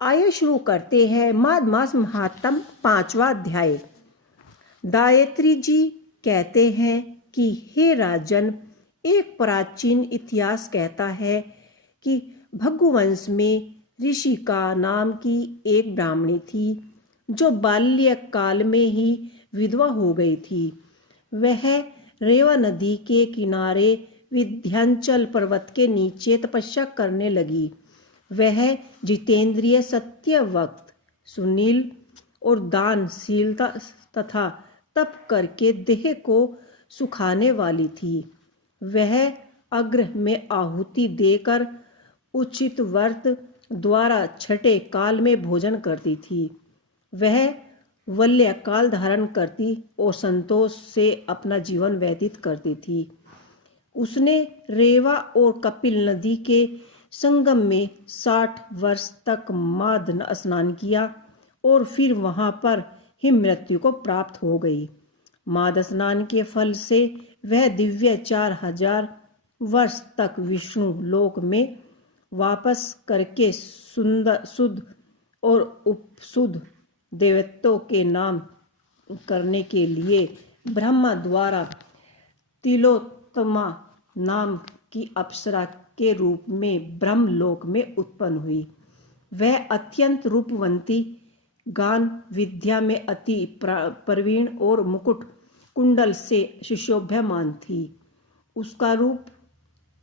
आइए शुरू करते हैं माघ मास महात्म 5वां अध्याय। गायत्री जी कहते हैं कि हे राजन, एक प्राचीन इतिहास कहता है कि भृगुवंश में ऋषिका नाम की एक ब्राह्मणी थी जो बाल्यकाल में ही विधवा हो गई थी। वह रेवा नदी के किनारे विंध्याचल पर्वत के नीचे तपस्या करने लगी। वह जितेंद्रिय, सत्यवक्त, सुनील और दानशीलता तथा तप करके देह को सुखाने वाली थी। वह अग्र में आहुति देकर उचित व्रत द्वारा छठे काल में भोजन करती थी। वह वल्य काल धारण करती और संतोष से अपना जीवन व्यतीत करती थी। उसने रेवा और कपिल नदी के संगम में 60 वर्ष तक माद स्नान किया और फिर वहां पर ही मृत्यु को प्राप्त हो गई। माद स्नान के फल से वह दिव्य 4000 वर्ष तक विष्णु लोक में वापस करके शुद्ध और उपशुद्ध देवत्वों के नाम करने के लिए ब्रह्मा द्वारा तिलोत्तमा नाम की अप्सरा के रूप में ब्रह्मलोक में उत्पन्न हुई। वह अत्यंत रूपवंती, गान विद्या में अति प्रवीण और मुकुट कुंडल से सुशोभ्यमान थी। उसका रूप,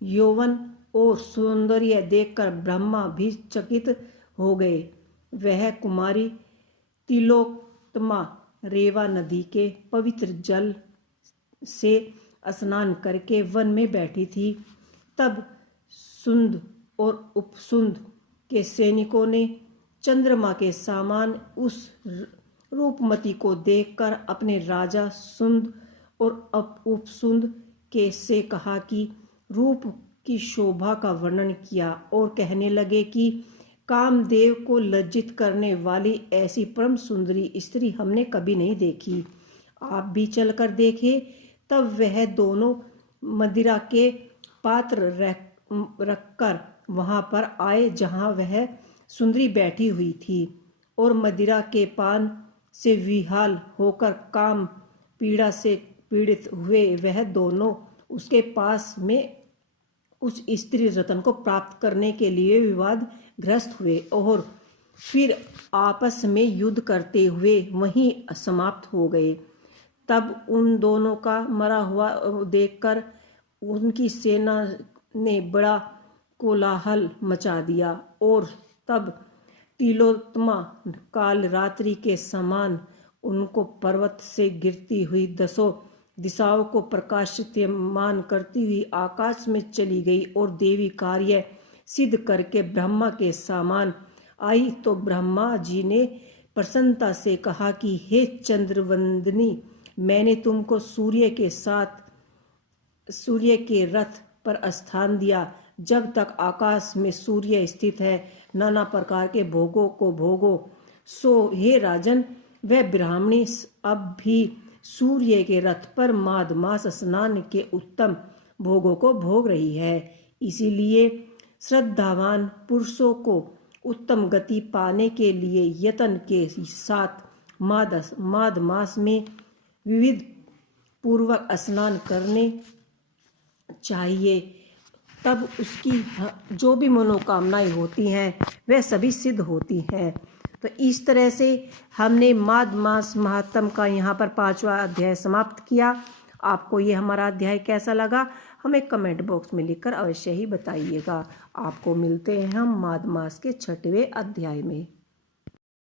यौवन और सौंदर्य देखकर ब्रह्मा भी चकित हो गए। वह कुमारी तिलोत्तमा रेवा नदी के पवित्र जल से स्नान करके वन में बैठी थी। तब सुंद और उपसुंद के सैनिकों ने चंद्रमा के समान उस रूपमती को देखकर अपने राजा सुंद और उपसुंद के से कहा कि रूप की शोभा का वर्णन किया और कहने लगे कि कामदेव को लज्जित करने वाली ऐसी परम सुंदरी स्त्री हमने कभी नहीं देखी। आप भी चलकर देखें। तब वह दोनों मदिरा के पात्र रखकर वहां पर आए जहां वह सुंदरी बैठी हुई थी, और मदिरा के पान से विहाल होकर काम पीड़ा से पीड़ित हुए वह दोनों उसके पास में उस स्त्री रत्न को प्राप्त करने के लिए विवाद ग्रस्त हुए और फिर आपस में युद्ध करते हुए वहीं समाप्त हो गए। तब उन दोनों का मरा हुआ देखकर उनकी सेना ने बड़ा कोलाहल मचा दिया और तब तिलोत्तमा काल रात्रि के समान उनको पर्वत से गिरती हुई 10 दिशाओं को प्रकाशमान करती हुई आकाश में चली गई और देवी कार्य सिद्ध करके ब्रह्मा के समान आई। तो ब्रह्मा जी ने प्रसन्नता से कहा कि हे चंद्रवंदनी, मैंने तुमको सूर्य के रथ पर स्थान दिया। जब तक आकाश में सूर्य स्थित है, नाना प्रकार के भोगों को भोगो। सो हे राजन, वह ब्राह्मणी अब भी सूर्य के रथ पर माघ मास स्नान के उत्तम भोगों को भोग रही है। इसीलिए श्रद्धावान पुरुषों को उत्तम गति पाने के लिए यत्न के साथ माघ मास में विविध पूर्वक स्नान करने चाहिए। तब उसकी जो भी मनोकामनाएं होती हैं वह सभी सिद्ध होती हैं। तो इस तरह से हमने माघ मास महात्म का यहाँ पर 5वां अध्याय समाप्त किया। आपको ये हमारा अध्याय कैसा लगा हमें कमेंट बॉक्स में लिखकर अवश्य ही बताइएगा। आपको मिलते हैं हम माघ मास के 6वें अध्याय में।